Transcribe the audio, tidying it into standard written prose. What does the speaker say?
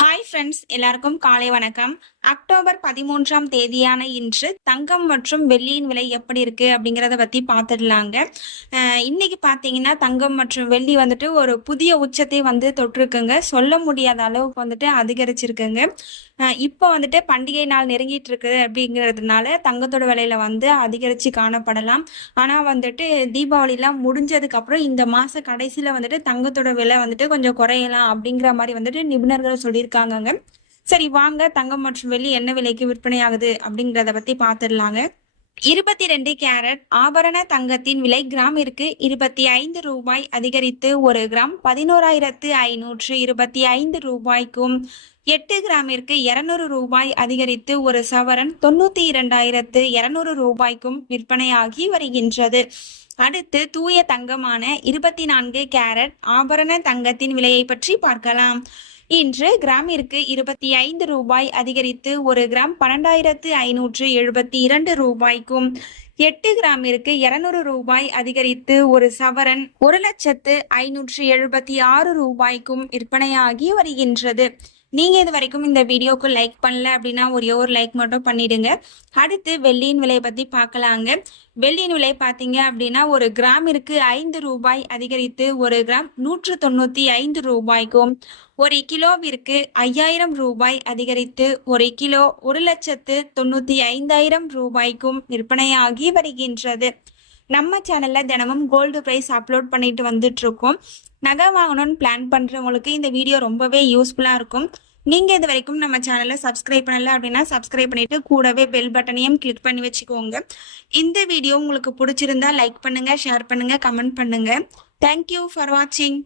Hi friends, எல்லாருக்கும் காலை வணக்கம். அக்டோபர் 13ஆம் தேதியான இன்று தங்கம் மற்றும் வெள்ளியின் விலை எப்படி இருக்கு அப்படிங்கிறத பற்றி பார்த்துடலாங்க. இன்னைக்கு பார்த்தீங்கன்னா தங்கம் மற்றும் வெள்ளி வந்துட்டு ஒரு புதிய உச்சத்தை தொட்டிருக்குங்க. சொல்ல முடியாத அளவுக்கு அதிகரிச்சிருக்குங்க. இப்போ பண்டிகை நாள் நெருங்கிட்டு இருக்குது அப்படிங்கிறதுனால தங்கத்தோட விலையில அதிகரித்து காணப்படலாம். ஆனால் தீபாவளிலாம் முடிஞ்சதுக்கப்புறம் இந்த மாத கடைசியில் தங்கத்தோட விலை கொஞ்சம் குறையலாம் அப்படிங்கிற மாதிரி நிபுணர்கள் சொல்லியிருக்காங்கங்க. சரி, வாங்க தங்கம் மற்றும் வெள்ளி என்ன விலைக்கு விற்பனை ஆகுது அப்படிங்கிறத பத்தி பார்த்துடலாங்க. 22 கேரட் ஆபரண தங்கத்தின் விலை கிராமிற்கு 25 ரூபாய் அதிகரித்து 1 கிராம் 11,525 ரூபாய்க்கும், 8 கிராமிற்கு 200 ரூபாய் அதிகரித்து 1 சவரன் 92,200 ரூபாய்க்கும் விற்பனையாகி வருகின்றது. அடுத்து தூய தங்கமான 24 கேரட் ஆபரண தங்கத்தின் விலையை பற்றி பார்க்கலாம். இன்று கிராமிற்கு 25 ரூபாய் அதிகரித்து 1 கிராம் 12,572 ரூபாய்க்கும், 8 கிராமிற்கு 200 ரூபாய் அதிகரித்து 1 சவரன் 1,0576 ரூபாய்க்கும் விற்பனையாகி வருகின்றது. நீங்க இது வரைக்கும் இந்த வீடியோக்கு லைக் பண்ணல அப்படின்னா ஒரே ஒரு லைக் மட்டும் பண்ணிடுங்க. அடுத்து வெள்ளியின் விலையை பத்தி பார்க்கலாங்க. வெள்ளியின் விலை பார்த்தீங்க அப்படின்னா ஒரு கிராமிற்கு 5 ரூபாய் அதிகரித்து 1 கிராம் 195 ரூபாய்க்கும், 1 கிலோவிற்கு 5000 ரூபாய் அதிகரித்து 1 கிலோ 1,95,000 ரூபாய்க்கும் விற்பனையாகி வருகின்றது. நம்ம சேனல்ல தினமும் கோல்டு பிரைஸ் அப்லோட் பண்ணிட்டு வந்துட்டு இருக்கோம். நகை வாங்கணும்னு பிளான் பண்றவங்களுக்கு இந்த வீடியோ ரொம்பவே யூஸ்ஃபுல்லா இருக்கும். நீங்க இது வரைக்கும் நம்ம சேனலை சப்ஸ்கிரைப் பண்ணல அப்படின்னா சப்ஸ்கிரைப் பண்ணிட்டு கூடவே பெல் பட்டனையும் கிளிக் பண்ணி வச்சுக்கோங்க. இந்த வீடியோ உங்களுக்கு பிடிச்சிருந்தா லைக் பண்ணுங்க, ஷேர் பண்ணுங்க, கமெண்ட் பண்ணுங்க. தேங்க்யூ ஃபார் வாட்சிங்.